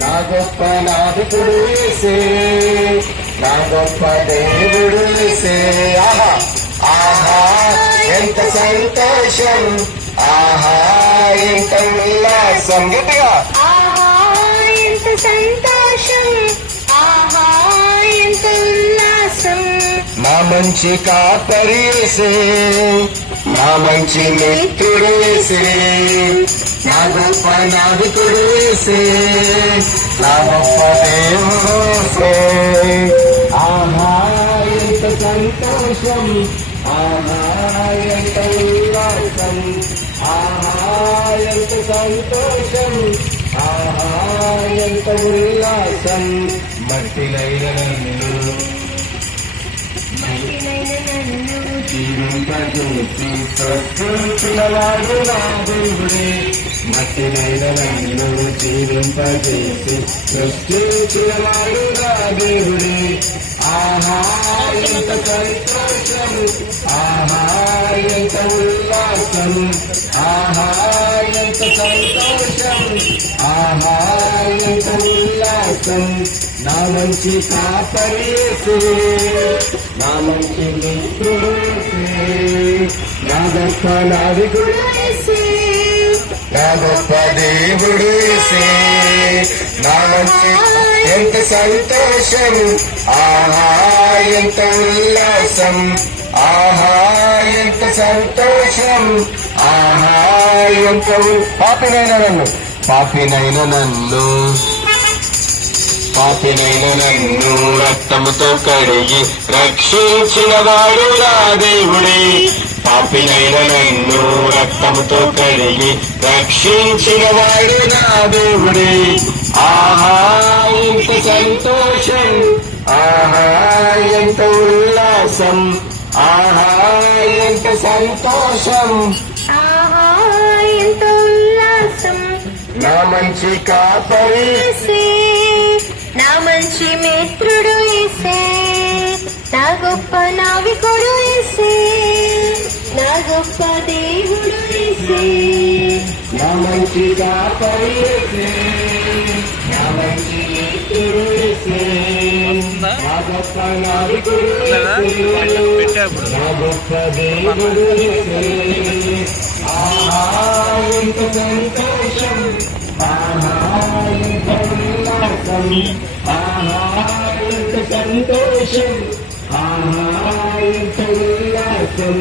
నా గొప్ప నావికుడు యేసే, నా గొప్ప దేవుడు యేసే. ఆహా ఆహా ఎంత సంతోషం, ఆహా ఎంత ఉల్లాసం. గట్టిగా ఆహా ఎంత సంతోషం, ఆహా ఎంత ఉల్లాసం. నా మంచి కాపరి యేసే, నా మంచి మిత్రుడు యేసే, నా గొప్ప నావికుడు యేసే, నా గొప్ప దేవుడు యేసే. ఆహా ఎంత సంతోషం, ఆహా ఎంత ఉల్లాసం, ఆహా ఎంత సంతోషం, ఆహా ఎంత ఉల్లాసం. మట్టినైన నన్ను జీవింపజేసి సృష్టించినవాడు నా దేవుడే, మట్టినైన నన్ను జీవింపజేసి సృష్టించినవాడు నా దేవుడే. ఆహా ఎంత సంతోషం, ఆహా ఎంత ఉల్లాసం, ఆహా ఎంత సంతోషం, ఆహా ఎంత ఉల్లాసం. నా మంచి కాపరి యేసే, నా మంచి మిత్రుడు యేసే, నా గొప్ప నావికుడు యేసే, నా గొప్ప దేవుడు యేసే. నా మంచి ఎంత సంతోషం, ఆహా ఎంత ఉల్లాసం, ఆహా ఎంత సంతోషం, ఆహా ఎంత పాపినైన నన్ను పాపినైన నన్ను పాపినైన నన్ను రక్తముతో కడిగి రక్షించిన వాడు నా దేవుడే, పాపినైన నన్ను రక్తముతో కడిగి రక్షించిన వాడు నా దేవుడే. ఆహా ఎంత సంతోషం, ఆహా ఎంత ఉల్లాసం, ఆహా ఎంత సంతోషం, ఆహా ఎంత ఉల్లాసం. నా మంచి కాపరి యేసే, నా మంచి మిత్రుడు యేసే, నా గొప్ప నావికుడు యేసే, నా గొప్ప దేవుడు యేసే. నా మంచి కాపరి యేసే, నా మంచి మిత్రుడు యేసే, నా గొప్ప నావికుడు యేసే, నా గొప్ప దేవుడు యేసే. ఆహా ఎంత సంతోషం, ఆహా ఎంత ఉల్లాసం, ఆహా ఎంత సంతోషం, ఆహా ఎంత ఉల్లాసం.